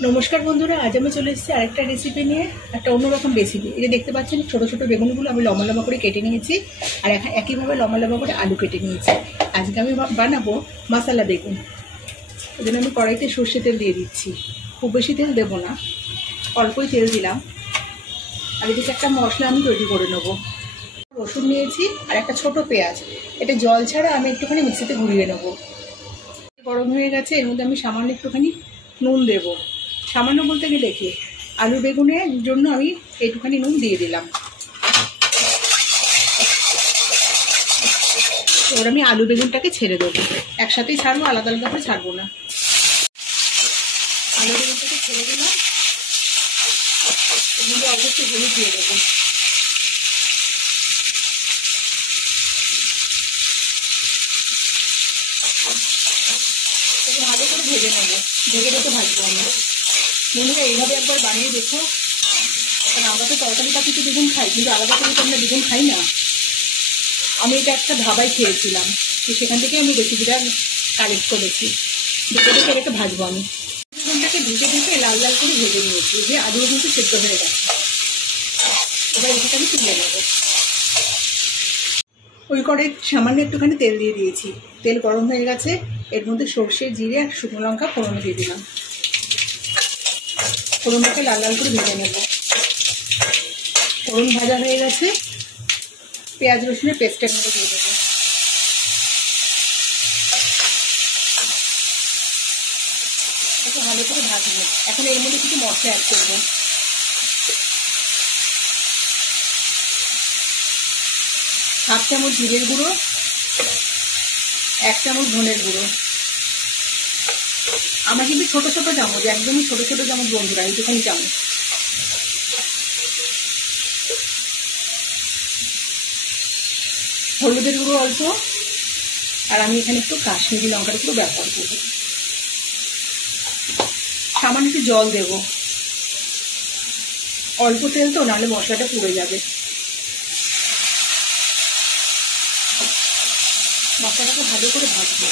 নমস্কার বন্ধুরা, আজ আমি চলে এসেছি আরেকটা রেসিপি নিয়ে। একটা অন্যরকম রেসিপি। এই যে দেখতে পাচ্ছেন ছোটো ছোটো বেগুনগুলো আমি লম্বা লম্বা করে কেটে নিয়েছি, আর একইভাবে লম্বা লম্বা করে আলু কেটে নিয়েছি। আজকে আমি বানাবো মশলা বেগুন। এই জন্য আমি কড়াইতে সর্ষে তেল দিয়ে দিচ্ছি। খুব বেশি তেল দেবো না, অল্পই তেল দিলাম। আর এদিকে একটা মশলা আমি তৈরি করে নেবো। রসুন নিয়েছি আর একটা ছোট পেঁয়াজ, এটা জল ছাড়া আমি একটুখানি মিক্সিতে ঘুরিয়ে নেবো। গরম হয়ে গেছে, এর মধ্যে আমি সামান্য একটুখানি নুন দেবো। সামান্য বলতে গেলে কি, আলু বেগুনের জন্য আমি একটুখানি নুন দিয়ে দিলাম। এবার আমি আলু বেগুনটাকে ছেড়ে দেবো, একসাথেই ছাড়বো, আলাদা আলাদা করে ছাড়বো না। আলু বেগুনটাকে ছেড়ে দিলাম, এর মধ্যে অবশ্যই হলুদ দিয়ে দেবো। ভালো করে ভেজে নেবো, ঢেকে ঢেকে ভাজবো আমি। বন্ধুরা এইভাবে একবার বানিয়ে দেখো, কারণ আমরা তো তরকারি পাতিতে বেগুন খাই, কিন্তু আলাদা করে তো আমরা বেগুন খাই না। আমি এটা একটা ধাবায় খেয়েছিলাম, তো সেখান থেকে আমি রেসিপিটা কালেক্ট করেছি। ঢেকে ঢেকে এটাকে ভাজবো আমি। বেগুনটাকে ঢেকে ঢেকে লাল লাল করে ভেজে নিয়েছি, যে আলুও কিন্তু সেদ্ধ হয়ে গেছে। এবার এটাকে আমি তুলে নেবো। ওই কড়াই সামান্য একটুখানি তেল দিয়ে দিয়েছি, তেল গরম হয়ে গেছে। এর মধ্যে সর্ষে, জিরে আর শুকনো লঙ্কা ফোড়ন দিয়ে দিলাম। ফোড়নটাকে লাল লাল করে ভেজে নেব। ফোড়ন ভাজা হয়ে গেছে, পেঁয়াজ রসুনের পেস্টের মধ্যে দিয়ে দেবো। এটাকে ভালো করে ভাজবো। এখন এর মধ্যে কিছু মশলা অ্যাড করবো। হাফ চামচ জিরের গুঁড়ো, 1 চামচ ধনের গুঁড়ো। আমার কিন্তু ছোট ছোট চামচ, একদমই ছোট ছোট চামচ বন্ধুরা, এইটুখানি চামচ। হলুদের গুঁড়ো অল্প, আর আমি এখানে একটু কাশ্মীরি লঙ্কার গুঁড়ো ব্যবহার করবো। সামান্য একটু জল দেব, অল্প তেল তো, নাহলে মশলাটা পুড়ে যাবে। মশলাটাকে ভালো করে ভাজবো।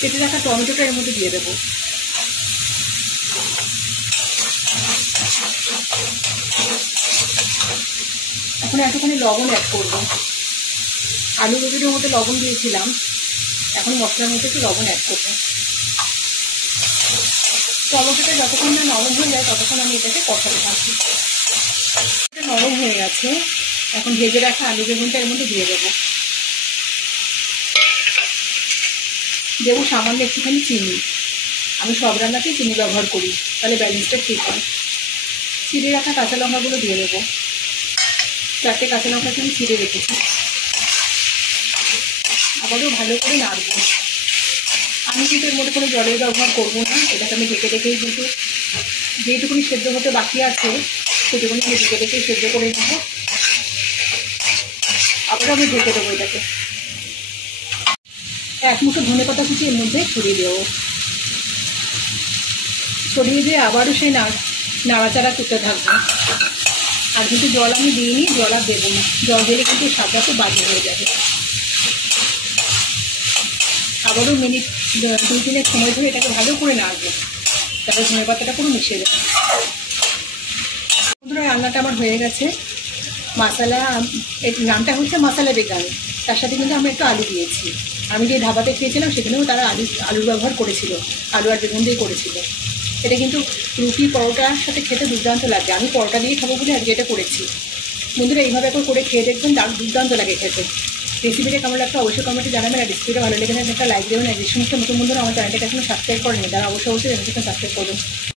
কেটে রাখা টমেটোটা এর মধ্যে দিয়ে দেবো। এখন একটুখানি লবণ অ্যাড করবো। আলু বেগুনের মধ্যে লবণ দিয়েছিলাম, এখন মশলার মধ্যে একটু লবণ অ্যাড করবো। টমেটোটা যতক্ষণ না নরম হয়ে যায় ততক্ষণ আমি এটাকে কষাতে থাকি। এটা নরম হয়ে গেছে, এখন ভেজে রাখা আলু বেগুনটা এর মধ্যে দিয়ে দেবো। দেবো সামান্য একটুখানি চিনি। আমি সব রান্নাতেই চিনি ব্যবহার করি, তাহলে ব্যালেন্সটা ঠিক হয়। চিড়ে রাখা কাঁচা লঙ্কাগুলো দিয়ে দেবো। 4টে কাঁচা লঙ্কাকে আমি চিড়ে রেখেছি। আবারও ভালো করে নাড়বো। আমি কিন্তু এর মধ্যে কোনো জলের ব্যবহার করবো না, এটাকে আমি ঢেকে ঢেকেই, কিন্তু যেটুকুনি সেদ্ধ হতে বাকি আছে সেটুকুনি আমি ঢেকে ঢেকেই সেদ্ধ করে নেবো। আবারও আমি ঢেকে দেবো এটাকে। 1 মুঠো ধনে পাতা কুচি এর মধ্যে ছড়িয়ে দেবো। ছড়িয়ে দিয়ে আবারও সেই নাড়াচাড়া করতে থাকবো। আর কিন্তু জল আমি দিইনি, জল আর দেবো না। জল দিলে কিন্তু স্বাদটা তো বাজে হয়ে যাবে। আবারও মিনিট 2-3 সময় ধরে এটাকে ভালো করে নাড়বো, তারপর ধনে পাতাটা পুরো মিশে যাবে। বন্ধুরা, রান্নাটা আমার হয়ে গেছে। মশলা, এর নামটা হচ্ছে মশলা বেগুন। তার সাথে কিন্তু আমি একটু আলু দিয়েছি। আমি যে ধাবাতে খেয়েছিলাম সেখানেও তারা আলুর ব্যবহার করেছিল, আলু আর বেগুন দিয়ে করেছিল। এটা কিন্তু রুটি পরোটার সাথে খেতে দুর্দান্ত লাগে। আমি পরোটা দিয়ে খাবো বলে আজকে এটা করেছি। বন্ধুরা, এইভাবে একবার করে খেয়ে দেখবেন, তার দুর্দান্ত লাগে খেতে। রেসিপিটা কেমন লাগতো অবশ্যই কমেন্টে জানাবেন। আর রেসিপিটা ভালো লেগে থাকলে একটা লাইক দেবেন। আর যে সমস্ত নতুন বন্ধুরা আমার চ্যানেলটাকে এখনো সাবস্ক্রাইব করেনি, তারা অবশ্যই চ্যানেলটাকে সাবস্ক্রাইব করবেন।